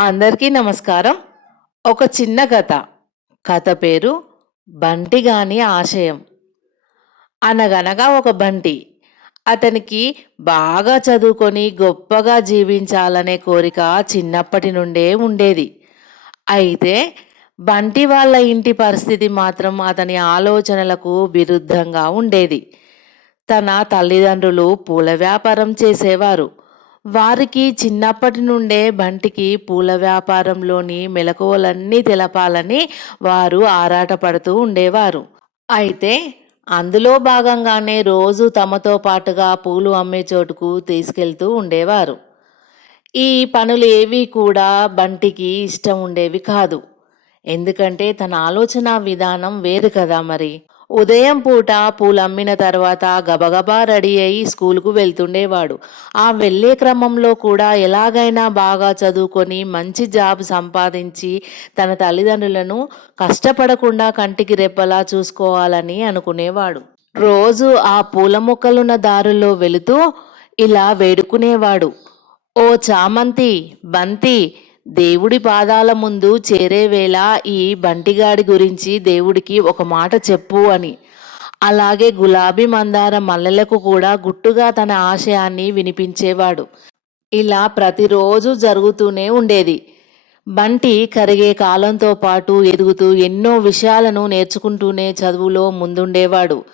అందరికీ నమస్కారం. ఒక చిన్న కథ. కథ పేరు బంటిగాని ఆశయం. అనగనగా ఒక బంటి. అతనికి బాగా చదువుకొని గొప్పగా జీవించాలనే కోరిక చిన్నప్పటి నుండే ఉండేది. అయితే బంటి వాళ్ళ ఇంటి పరిస్థితి మాత్రం అతని ఆలోచనలకు విరుద్ధంగా ఉండేది. తన తల్లిదండ్రులు పూల వ్యాపారం చేసేవారు. వారికి చిన్నప్పటి నుండే బంటికి పూల వ్యాపారంలోని మెలకువలన్నీ తెలపాలని వారు ఆరాటపడుతూ ఉండేవారు. అయితే అందులో భాగంగానే రోజు తమతో పాటుగా పూలు అమ్మే చోటుకు తీసుకెళ్తూ ఉండేవారు. ఈ పనులు ఏవి కూడా బంటికి ఇష్టం ఉండేవి కాదు. ఎందుకంటే తన ఆలోచన విధానం వేరు కదా మరి. ఉదయం పూట పూలమ్మిన తర్వాత గబగబా రెడీ అయి స్కూల్కు వెళ్తుండేవాడు. ఆ వెళ్ళే క్రమంలో కూడా ఎలాగైనా బాగా చదువుకొని మంచి జాబ్ సంపాదించి తన తల్లిదండ్రులను కష్టపడకుండా కంటికి రెప్పలా చూసుకోవాలని అనుకునేవాడు. రోజు ఆ పూల మొక్కలున్న దారుల్లో వెళుతూ ఇలా వేడుకునేవాడు. ఓ చామంతి బంతి దేవుడి పాదాల ముందు చేరేవేళ ఈ బంటిగాడి గురించి దేవుడికి ఒక మాట చెప్పు అని. అలాగే గులాబీ మందార మల్లెలకు కూడా గుట్టుగా తన ఆశయాన్ని వినిపించేవాడు. ఇలా ప్రతిరోజు జరుగుతూనే ఉండేది. బంటి కరిగే కాలంతో పాటు ఎదుగుతూ ఎన్నో విషయాలను నేర్చుకుంటూనే చదువులో ముందుండేవాడు.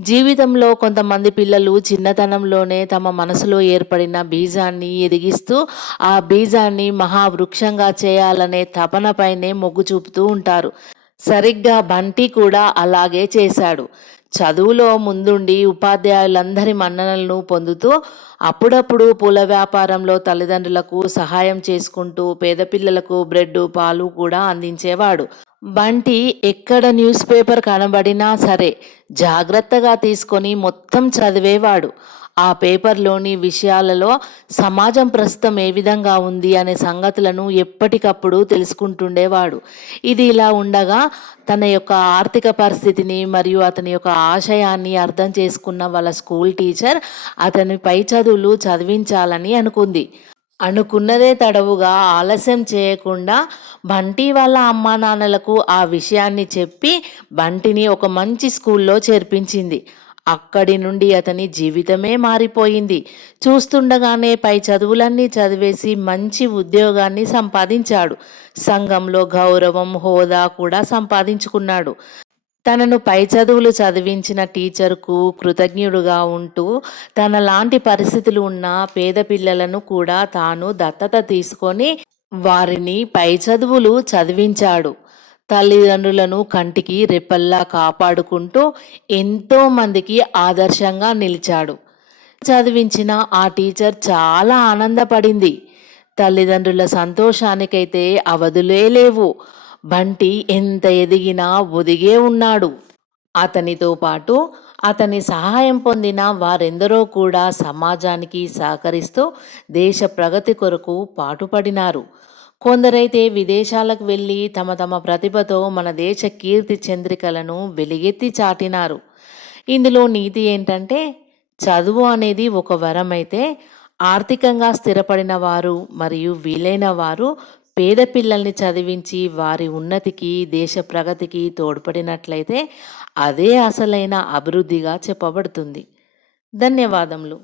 జీవితంలో కొంతమంది పిల్లలు చిన్నతనంలోనే తమ మనసులో ఏర్పడిన బీజాన్ని ఎదిగిస్తూ ఆ బీజాన్ని మహావృక్షంగా చేయాలనే తపనపైనే మొగ్గు చూపుతూ ఉంటారు. సరిగ్గా బంటి కూడా అలాగే చేశాడు. చదువులో ముందుండి ఉపాధ్యాయులందరి మన్ననలను పొందుతూ అప్పుడప్పుడు పూల వ్యాపారంలో తల్లిదండ్రులకు సహాయం చేసుకుంటూ పేద పిల్లలకు బ్రెడ్ పాలు కూడా అందించేవాడు. బంటి ఎక్కడ న్యూస్ పేపర్ కనబడినా సరే జాగ్రత్తగా తీసుకొని మొత్తం చదివేవాడు. ఆ పేపర్లోని విషయాలలో సమాజం ప్రస్తుతం ఏ విధంగా ఉంది అనే సంగతులను ఎప్పటికప్పుడు తెలుసుకుంటుండేవాడు. ఇది ఇలా ఉండగా తన యొక్క ఆర్థిక పరిస్థితిని మరియు అతని యొక్క ఆశయాన్ని అర్థం చేసుకున్న వాళ్ళ స్కూల్ టీచర్ అతని పై చదువులు చదివించాలని అనుకుంది. అనుకున్నదే తడవుగా ఆలస్యం చేయకుండా బంటి వాళ్ళ అమ్మా నాన్నలకు ఆ విషయాన్ని చెప్పి బంటిని ఒక మంచి స్కూల్లో చేర్పించింది. అక్కడి నుండి అతని జీవితమే మారిపోయింది. చూస్తుండగానే పై చదువులన్నీ చదివేసి మంచి ఉద్యోగాన్ని సంపాదించాడు. సంఘంలో గౌరవం హోదా కూడా సంపాదించుకున్నాడు. తనను పై చదువులు చదివించిన టీచర్కు కృతజ్ఞుడుగా ఉంటూ తన లాంటి పరిస్థితులు ఉన్న పేద పిల్లలను కూడా తాను దత్తత తీసుకొని వారిని పై చదువులు చదివించాడు. తల్లిదండ్రులను కంటికి రెప్పల్లా కాపాడుకుంటూ ఎంతో మందికి ఆదర్శంగా నిలిచాడు. చదివించిన ఆ టీచర్ చాలా ఆనందపడింది. తల్లిదండ్రుల సంతోషానికైతే అవధులే లేవు. బంటి ఎంత ఎదిగినా ఒదిగే ఉన్నాడు. అతనితో పాటు అతని సహాయం పొందిన వారెందరో కూడా సమాజానికి సహకరిస్తూ దేశ ప్రగతి కొరకు పాటుపడినారు. కొందరైతే విదేశాలకు వెళ్ళి తమ తమ ప్రతిభతో మన దేశ కీర్తి చంద్రికలను వెలిగెత్తి చాటినారు. ఇందులో నీతి ఏంటంటే చదువు అనేది ఒక వరం అయితే ఆర్థికంగా స్థిరపడిన వారు మరియు వీలైన వారు పేద పిల్లల్ని చదివించి వారి ఉన్నతికి దేశ ప్రగతికి తోడ్పడినట్లయితే అదే అసలైన అభివృద్ధిగా చెప్పబడుతుంది. ధన్యవాదములు.